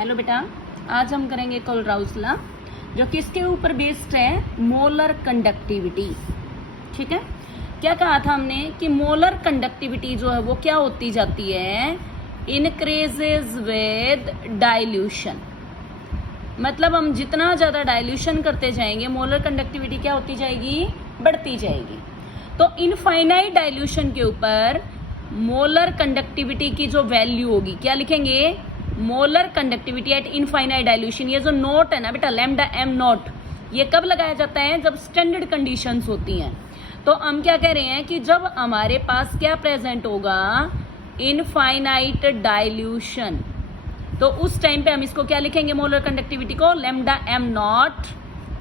Hello बेटा, आज हम करेंगे कोलराउस लॉ जो किसके ऊपर बेस्ड है, मोलर कंडक्टिविटी। ठीक है, क्या कहा था हमने कि मोलर कंडक्टिविटी जो है वो क्या होती जाती है, इनक्रीजेज विद डाइल्यूशन। मतलब हम जितना ज्यादा डाइल्यूशन करते जाएंगे मोलर कंडक्टिविटी क्या होती जाएगी, बढ़ती जाएगी। तो इनफाइनाइट डाइल्यूशन के ऊपर मोलर कंडक्टिविटी की जो वैल्यू होगी क्या लिखेंगे, molar conductivity eight infinite dilution. ये जो नोट है ना बेटा, लैम्डा एम नोट, ये कब लगाया जाता है, जब स्टैंडर्ड कंडीशंस होती हैं। तो हम क्या कह रहे हैं कि जब हमारे पास क्या प्रेजेंट होगा, इनफाइनाइट डाइल्यूशन, तो उस टाइम पे हम इसको क्या लिखेंगे, मोलर कंडक्टिविटी को लैम्डा एम नॉट,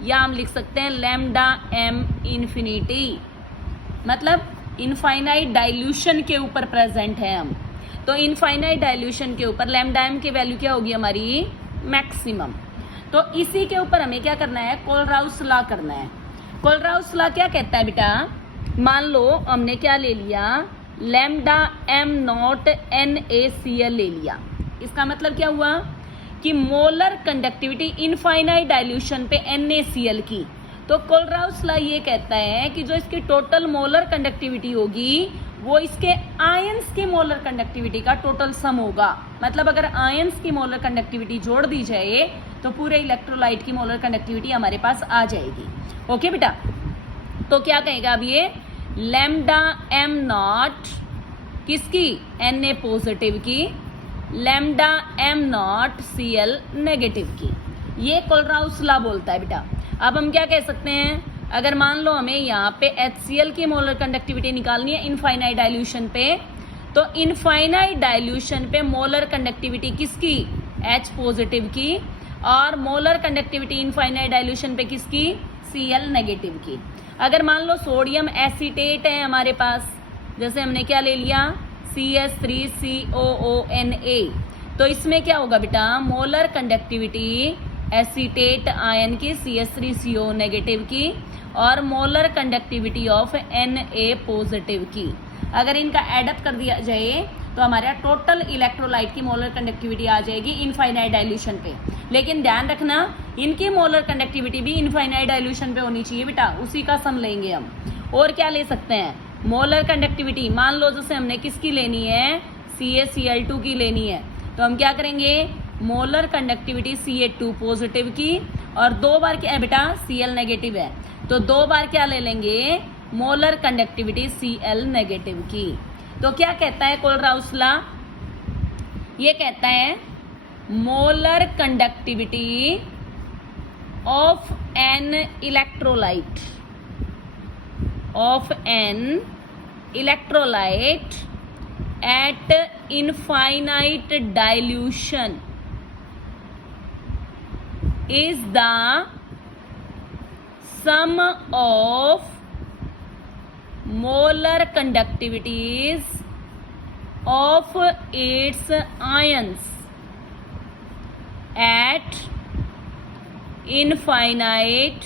या हम लिख सकते हैं लैम्डा एम इन्फिनिटी। मतलब इनफाइनाइट डाइल्यूशन के ऊपर प्रेजेंट है हम, तो इनफाइनाइट डाइल्यूशन के ऊपर लैम्डा एम की वैल्यू क्या होगी हमारी, मैक्सिमम। तो इसी के ऊपर हमें क्या करना है, कोलराउस लॉ करना है। कोलराउस लॉ क्या कहता है बेटा, मान लो हमने क्या ले लिया, लैम्डा एम नॉट NaCl ले लिया। इसका मतलब क्या हुआ कि मोलर कंडक्टिविटी इनफाइनाइट डाइल्यूशन पे NaCl की, तो कोलराउस लॉ ये कहता है कि जो इसकी टोटल मोलर कंडक्टिविटी होगी वो इसके आयंस की मोलर कंडक्टिविटी का टोटल सम होगा। मतलब अगर आयंस की मोलर कंडक्टिविटी जोड़ दी जाए तो पूरे इलेक्ट्रोलाइट की मोलर कंडक्टिविटी हमारे पास आ जाएगी। ओके बेटा, तो क्या कहेगा अब ये, लैम्डा एम नॉट किसकी, Na पॉजिटिव की, lambda am not Cl negative की। ये कोलराउस लॉ बोलता है बेटा। अब हम क्या कह सकते हैं, अगर मान लो हमें यहाँ पे HCl की मोलर कंडक्टिविटी निकालनी है इनफाइनाइट डाइल्यूशन पे, तो इनफाइनाइट डाइल्यूशन पे मोलर कंडक्टिविटी किसकी, H पॉजिटिव की, और मोलर कंडक्टिविटी इनफाइनाइट डाइल्यूशन पे किसकी, Cl नेगेटिव की। अगर मान लो सोडियम एसीटेट है हमारे पास, जैसे हमने क्या ले लिया CS3COONA, तो इसमें क्या होगा बेटा, मोलर कंडक्टिविटी एसीटेट आयन की CS3CO नेगेटिव की और molar conductivity of Na positive की। अगर इनका एडअप कर दिया जाए तो हमारा टोटल इलेक्ट्रोलाइट की मोलर कंडक्टिविटी आ जाएगी इनफाइनाइट डाइल्यूशन पे। लेकिन ध्यान रखना इनकी मोलर कंडक्टिविटी भी इनफाइनाइट डाइल्यूशन पे होनी चाहिए बेटा, उसी का सम लेंगे हम। और क्या ले सकते हैं, मोलर कंडक्टिविटी मान लो जैसे हमने किसकी लेनी है, CaCl2 की लेनी है, तो हम क्या करेंगे, मोलर कंडक्टिविटी Ca2 पॉजिटिव की, और दो बार क्या है बेटा, Cl नेगेटिव है, तो दो बार क्या ले लेंगे, मोलर कंडक्टिविटी Cl नेगेटिव की। तो क्या कहता है कोलराउस लॉ, ये कहता है molar conductivity of an electrolyte eight infinite dilution is the sum of molar conductivities of its ions at infinite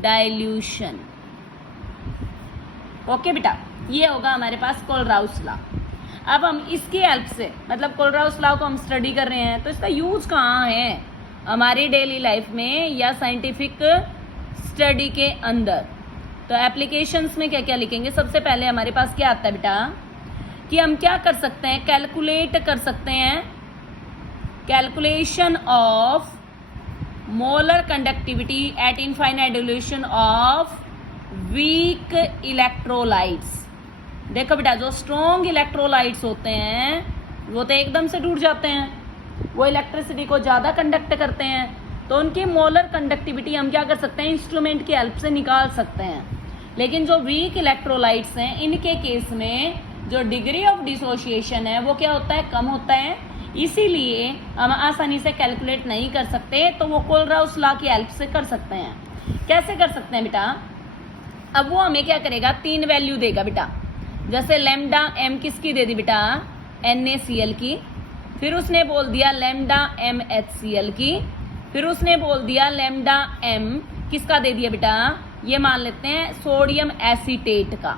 dilution। Okay बेटा, ये होगा हमारे पास कोलराउस लॉ। अब हम इसकी हेल्प से, मतलब कोलराउस लॉ को हम स्टडी कर रहे हैं, तो इसका यूज कहाँ है हमारी डेली लाइफ में या साइंटिफिक स्टडी के अंदर। तो एप्लीकेशंस में क्या क्या लिखेंगे, सबसे पहले हमारे पास क्या आता है बेटा, कि हम क्या कर सकते हैं, कैलकुलेट कर सकते हैं, calculation of molar conductivity eight infinite dilution of weak electrolytes. देखो बेटा, जो स्ट्रॉन्ग इलेक्ट्रोलाइट्स होते हैं वो तो एकदम से टूट जाते हैं, वो इलेक्ट्रिसिटी को ज़्यादा कंडक्ट करते हैं, तो उनकी मोलर कंडक्टिविटी हम क्या कर सकते हैं, इंस्ट्रूमेंट की हेल्प से निकाल सकते हैं। लेकिन जो वीक इलेक्ट्रोलाइट्स हैं, इनके केस में जो डिग्री ऑफ डिसोसिएशन है वो क्या होता है, कम होता है, इसीलिए हम आसानी से कैलकुलेट नहीं कर सकते, तो वो कोलराउस लॉ की हेल्प से कर सकते हैं। कैसे कर सकते हैं बेटा, अब वो हमें क्या करेगा, तीन वैल्यू देगा बेटा। जैसे लैम्डा एम किसकी दे दी बेटा, NaCl की, फिर उसने बोल दिया लैम्डा MHCl की, फिर उसने बोल दिया लैम्डा M किसका दे दिया बेटा, ये मान लेते हैं सोडियम एसीटेट का।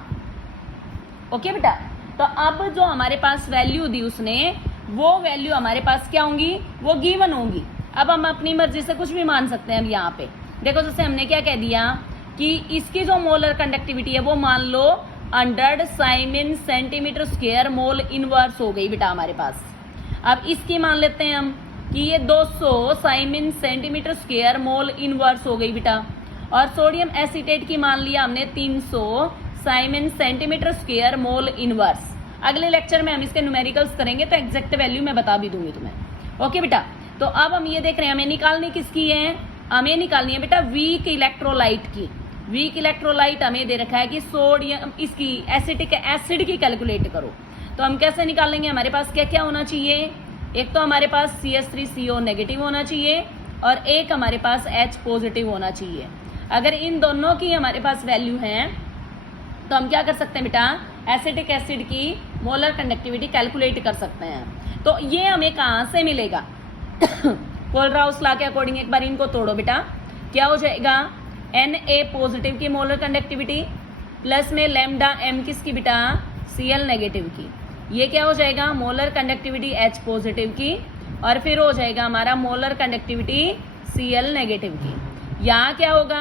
ओके बेटा, तो अब जो हमारे पास वैल्यू दी उसने वो वैल्यू हमारे पास क्या होंगी, वो गिवन होंगी। अब हम अपनी मर्जी से कुछ भी मान सकते हैं। अब यहाँ पे देखो, जैसे हमने क्या कह दिया कि इसकी जो मोलर कंडक्टिविटी है वो मान लो 100 Simon centimetre square mole inverse हो गई बेटा हमारे पास। अब इसकी मान लेते हैं हम कि ये 200 Simon centimetre square mole inverse हो गई बेटा। और सोडियम एसीटेट की मान लिया हमने 300 Simon centimetre square mole inverse. अगले लेक्चर में हम इसके न्यूमेरिकल्स करेंगे तो एग्जैक्ट वैल्यू मैं बता भी दूंगी तुम्हें। ओके बेटा, तो अब हम ये देख रहे हैं हमें निकालनी किसकी है, हमें निकालनी है बेटा वीक इलेक्ट्रोलाइट की। वीक इलेक्ट्रोलाइट हमें दे रखा है कि सोडियम इसकी एसिटिक एसिड की कैलकुलेट करो। तो हम कैसे निकालेंगे, हमारे पास क्या क्या होना चाहिए, एक तो हमारे पास CH3CO नेगेटिव होना चाहिए और एक हमारे पास H पॉजिटिव होना चाहिए। अगर इन दोनों की हमारे पास वैल्यू है तो हम क्या कर सकते हैं बेटा, एसिटिक एसिड की मोलर कंडक्टिविटी कैलकुलेट कर सकते हैं। तो ये हमें कहाँ से मिलेगा, कोलराउस लॉ के अकॉर्डिंग एक बार इनको तोड़ो बेटा। क्या हो जाएगा, Na पॉजिटिव की मोलर कंडक्टिविटी प्लस में लैम्डा m किसकी बेटा, Cl नेगेटिव की। ये क्या हो जाएगा, मोलर कंडक्टिविटी H पॉजिटिव की और फिर हो जाएगा हमारा मोलर कंडक्टिविटी Cl नेगेटिव की। यहाँ क्या होगा,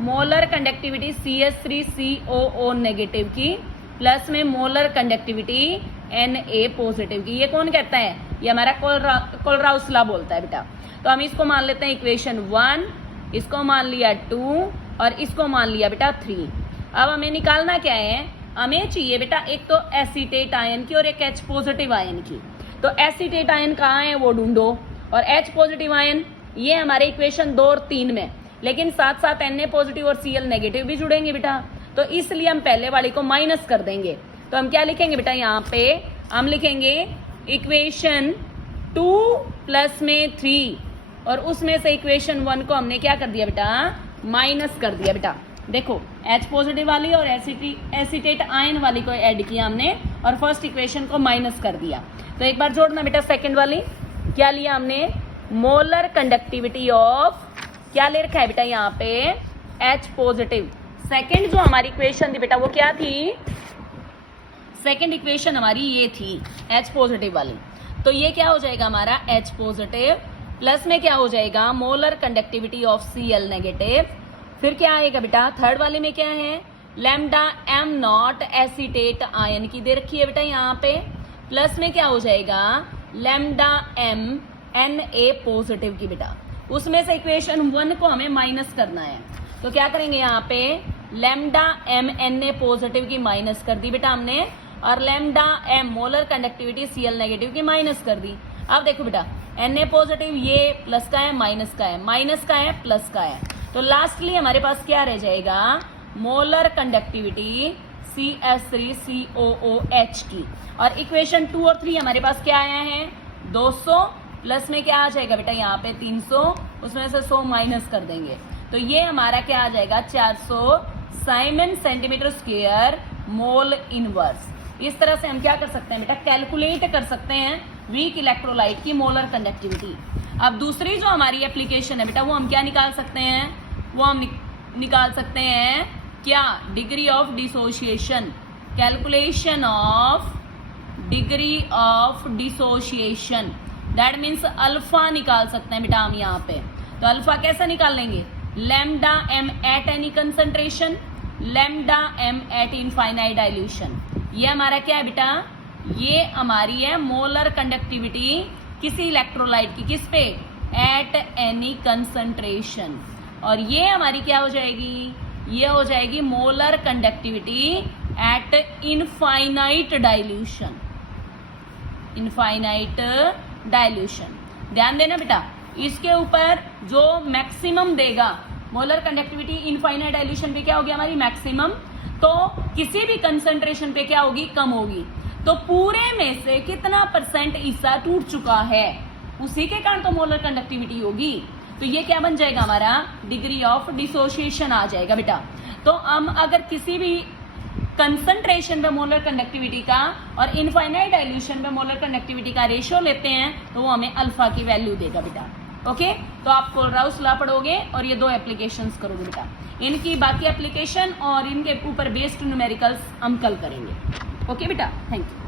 मोलर कंडक्टिविटी CH3COO नेगेटिव की प्लस में मोलर कंडक्टिविटी Na पॉजिटिव की। ये कौन कहता है, ये हमारा कोलराउस लॉ बोलता है बेटा। तो हम इसको मान लेते हैं इक्वेशन 1, इसको मान लिया 2 और इसको मान लिया बेटा 3। अब हमें निकालना क्या है, हमें चाहिए बेटा एक तो एसीटेट आयन की और एक H पॉजिटिव आयन की। तो एसीटेट आयन कहाँ है वो ढूंढो और H पॉजिटिव आयन ये हमारे इक्वेशन 2 और 3 में, लेकिन साथ साथ Na पॉजिटिव और Cl नेगेटिव भी जुड़ेंगे बेटा। तो इसलिए हम पहले वाली को माइनस कर देंगे। तो हम क्या लिखेंगे बेटा, यहाँ पे हम लिखेंगे इक्वेशन 2 प्लस में 3 और उसमें से इक्वेशन 1 को हमने क्या कर दिया बेटा, माइनस कर दिया बेटा। देखो H पॉजिटिव वाली और एसीटेट आयन वाली को ऐड किया हमने और फर्स्ट इक्वेशन को माइनस कर दिया। तो एक बार जोड़ना बेटा, सेकंड वाली क्या लिया हमने, मोलर कंडक्टिविटी ऑफ क्या ले रखा है बेटा यहाँ पे, H पॉजिटिव। सेकंड जो हमारी इक्वेशन थी बेटा वो क्या थी, सेकंड इक्वेशन हमारी ये थी H पॉजिटिव वाली। तो ये क्या हो जाएगा हमारा H पॉजिटिव प्लस में क्या हो जाएगा, molar conductivity of Cl negative. फिर क्या आएगा बेटा, थर्ड वाले में क्या है, lambda m not acetate ion की दे रखी है बेटा यहाँ पे, प्लस में क्या हो जाएगा, लैम्डा m Na पॉजिटिव की बेटा। उसमें से इक्वेशन 1 को हमें माइनस करना है। तो क्या करेंगे यहाँ पे, लैम्डा m Na पॉजिटिव की माइनस कर दी बेटा हमने और lambda m molar conductivity Cl negative की माइनस कर दी। अब देखो बेटा, Na पॉजिटिव ये प्लस का है, माइनस का है, माइनस का है, प्लस का है। तो लास्टली हमारे पास क्या रह जाएगा, मोलर कंडक्टिविटी CH3COOH की। और इक्वेशन 2 और 3 हमारे पास क्या आया है, 200 प्लस में क्या आ जाएगा बेटा यहाँ पे 300, उसमें से 100 माइनस कर देंगे। तो ये हमारा क्या आ जाएगा, 400 Simon centimetre square mole inverse. इस तरह से हम क्या कर सकते हैं बेटा, कैलकुलेट कर सकते हैं वीक इलेक्ट्रोलाइट की मोलर कंडक्टिविटी। अब दूसरी जो हमारी एप्लीकेशन है बेटा वो हम क्या निकाल सकते हैं, वो हम निकाल सकते हैं क्या, degree of dissociation, calculation of degree of dissociation. That means alpha निकाल सकते हैं बेटा हम यहाँ पे। तो अल्फा कैसे निकाल लेंगे, lambda m at any concentration, lambda m eight infinite dilution. ये हमारा क्या है बेटा, ये हमारी है मोलर कंडक्टिविटी किसी इलेक्ट्रोलाइट की, किस पे, एट एनी कंसंट्रेशन। और ये हमारी क्या हो जाएगी, ये हो जाएगी molar conductivity eight infinite dilution, infinite dilution. ध्यान देना बेटा, इसके ऊपर जो मैक्सिमम देगा मोलर कंडक्टिविटी इनफाइनाइट डाइल्यूशन पे क्या होगी हमारी मैक्सिमम, तो किसी भी कंसंट्रेशन पे क्या होगी, कम होगी। तो पूरे में से कितना परसेंट हिस्सा टूट चुका है, उसी के कारण तो मोलर कंडक्टिविटी होगी। तो ये क्या बन जाएगा हमारा, डिग्री ऑफ डिसोसिएशन आ जाएगा बेटा। तो हम अगर किसी भी कंसंट्रेशन पे मोलर कंडक्टिविटी का और इनफाइनाइट डाइल्यूशन पे मोलर कंडक्टिविटी का रेशियो लेते हैं तो वो हमें अल्फा की वैल्यू देगा बेटा। ओके, तो आप कोलराउस लॉ पढ़ोगे और ये 2 एप्लीकेशंस करोगे बेटा। इनकी बाकी एप्लीकेशन और इनके ऊपर बेस्ड न्यूमेरिकल्स हम कल करेंगे। ओके बेटा, थैंक यू।